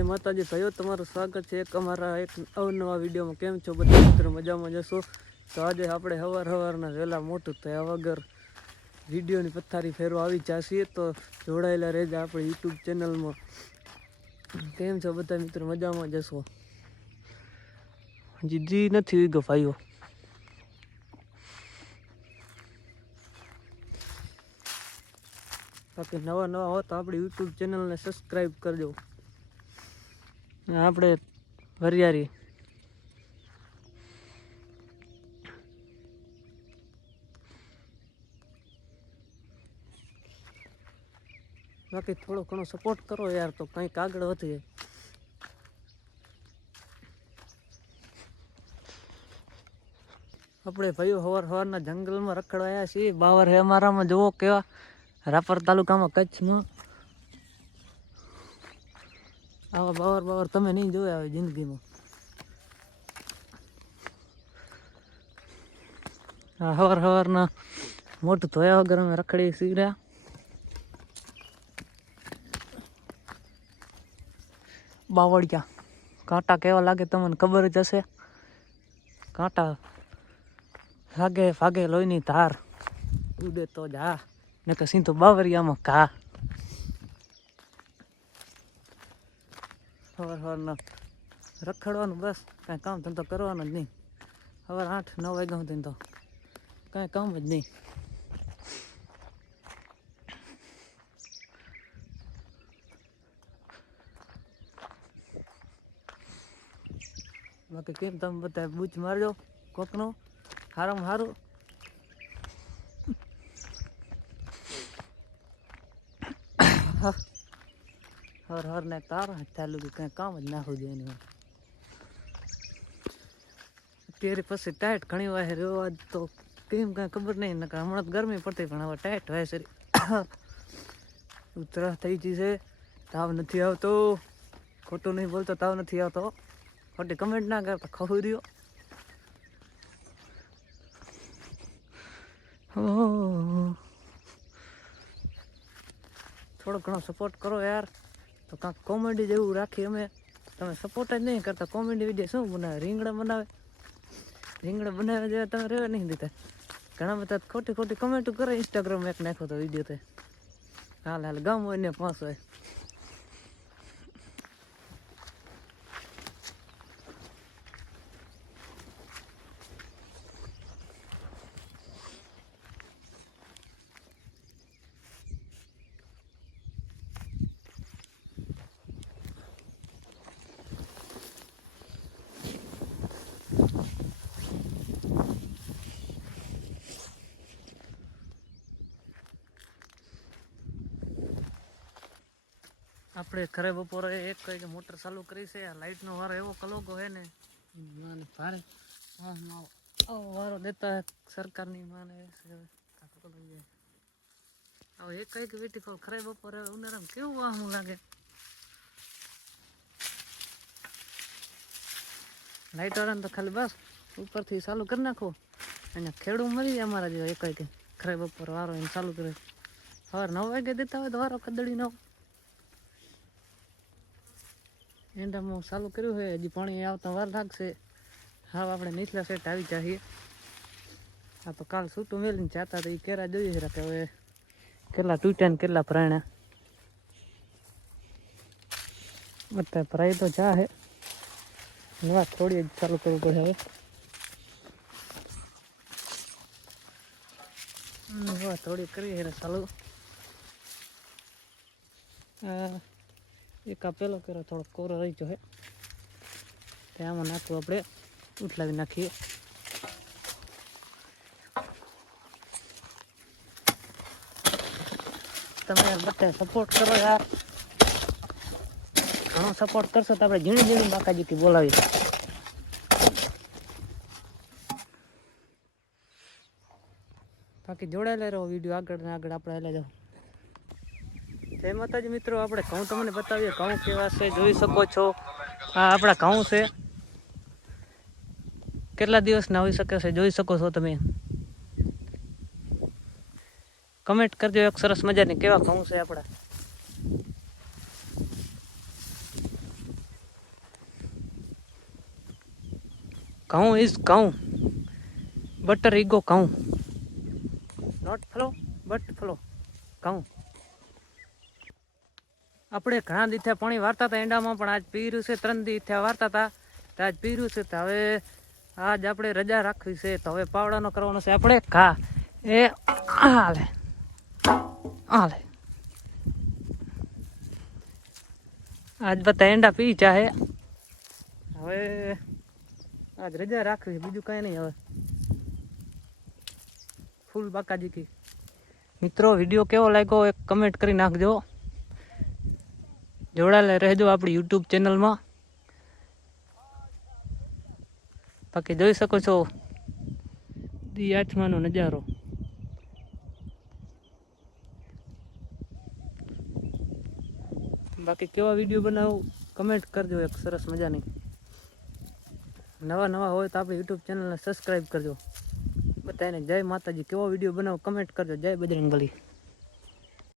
જય માતાજી ભાઈઓ, તમારું સ્વાગત છે એક અમારા એક અવનવા વિડીયોમાં. કેમ છો બધા મિત્રો? મજામાં જશો? તો આજે આપણે સવારના વહેલા મોટું થયા વગર વિડીયોની પથારી ફેરવા આવી જશે. તો જોડાયેલા રહેજો આપણી યુટ્યુબ ચેનલમાં. કેમ છો બધા મિત્રો? મજામાં જશો? જીજી નથી ગયો ભાઈઓ. બાકી નવા હો તો આપણી યુટ્યુબ ચેનલને સબસ્ક્રાઈબ કરજો. આપણે વરિયારી બાકી થોડો ઘણો સપોર્ટ કરો યાર, તો કંઈક આગળ વધી જાય. આપણે ભાઈઓ સવારના જંગલમાં રખડવાયા છીએ. બાવર હે અમારામાં, જુઓ કેવા રાપર તાલુકામાં, કચ્છમાં આવા બાવર તમે નહીં જોયા હોય જિંદગીમાં. સવારના મોટું ધોયા વગર અમે રખડી સીર્યા. બાવળિયા કાંટા કેવા લાગે તમને ખબર જ હશે. કાંટા ભાગે લોહીની ધાર ઉડે તો જા, ને કે સીધું બાવરિયામાં ઘા. સવારના રખડવાનું, બસ કાંઈ કામ ધંધો કરવાનો જ નહીં. સવાર 8-9 વાગ્યા સુધી તો કાંઈ કામ જ નહીં. બાકી કેમ તમે બધા બૂચ મારજો કોકનું હારામાં સારું. હર ને તાર ચાલુ કંઈ કામ જ નાખવું જોઈએ એની. અત્યારે પછી ટાઈટ ઘણી વાર રહેવા તો કેમ કાંઈ ખબર નહીં. ને હમણાં તો ગરમી પડતી, પણ હવે ટાઈટ હોય છે. ઉતરાહ થઈ ગઈ છે, તાવ નથી આવતો. ખોટું નહીં બોલતો, તાવ નથી આવતો. ખોટી કમેન્ટ ના કરતા, ખવું રહ્યો. થોડો ઘણો સપોર્ટ કરો યાર, તો કાંક કોમેડી જેવું રાખી અમે. તમે સપોર્ટ જ નહીં કરતા, કોમેડી વિડીયો શું બનાવે? રીંગણા બનાવે જેવા તમે રહેવા નહીં દીધા. ઘણા બધા ખોટી કમેન્ટો કરે. ઇન્સ્ટાગ્રામ એક નાખો તો વિડીયો તે હાલ ગામ હોય ને 5 હોય. આપણે ઘરે બપોરે 1 વાગે મોટર ચાલુ કરી છે. આ લાઇટનો વારો એવો કલોકો છે ને ભારે વારો દેતા સરકારની માને. હવે 1 વાગે વીટી ફોલ ખરે બપોરે ઉનાળામાં કેવું વાહનું લાગે. લાઇટ વાળાને તો ખાલી બસ ઉપરથી ચાલુ કરી નાખો અને ખેડૂત મરી જાય. અમારા જેવા 1 વાગે ખરે બપોરે વારો એને ચાલુ કરે. સવારે 9 વાગે દેતા હોય તો વારો કદડી 9 એંડામાં ચાલુ કર્યું છે. હજી પાણી આવતા વાર લાગશે. હા, આપણે નીચલા સેટ આવી જઈએ. આ તો કાલ છૂટું મેલીને જાતા તો એ કેરા જોઈએ છે કે હવે કેટલા તૂટ્યા ને કેટલા ભરાણા. બધા ભરાય તો જા હે, વાત થોડી જ ચાલુ કરવું પડે હવે. થોડી કરી છે ચાલુ. એક આ પેલો કર્યો થોડો કોરો રહી ગયો હે, આમાં નાખવું આપણે ઉઠલાવી નાખીએ. તમે બધા સપોર્ટ કરો યાર, ઘણો સપોર્ટ કરશો તો આપણે ઝીણી બાકાજીથી બોલાવી. બાકી જોડાયેલા રહો વિડીયો આગળ ને આગળ આપણે હાલે જાઓ. જય માતાજી મિત્રો, આપણે ઘઉં તમને બતાવીએ. ઘઉં કેવા છે જોઈ શકો છો. આ આપણા ઘઉં છે. કેટલા દિવસના હોઈ શકે છે જોઈ શકો છો તમે. કમેન્ટ કરજો એક સરસ મજાની, કેવા ઘઉં છે આપણા. ઘઉં ઇઝ ઘઉં, બટર ઈગો ઘઉં, નોટ ફ્લો બટ ફ્લો ઘઉં. આપણે ઘણા દીથે પાણી વારતા હતા એંડામાં, પણ આજ પીર્યું છે. 3 દી થયા વારતા હતા તો આજ પીર્યું છે. તો હવે આજ આપણે રજા રાખવી છે. તો હવે પાવડાનો કરવાનો છે આપણે ઘા. એ હાલે હાલે આજ બધા એંડા પી ચાહે. હવે આજ રજા રાખવી, બીજું કાંઈ નહીં. હવે ફૂલ બાકાજી કી. મિત્રો વિડીયો કેવો લાગ્યો એક કમેન્ટ કરી નાખજો. જોડાયેલા રહેજો આપણી યુટ્યુબ ચેનલમાં. બાકી જોઈ શકો છો દી આઠમાનો નજારો. બાકી કેવા વિડીયો બનાવું કમેન્ટ કરજો એક સરસ મજાની. નવા હોય તો આપણે યુટ્યુબ ચેનલને સબસ્ક્રાઈબ કરજો. બધાને જય માતાજી. કેવો વિડીયો બનાવો કમેન્ટ કરજો. જય બજરંગબલી.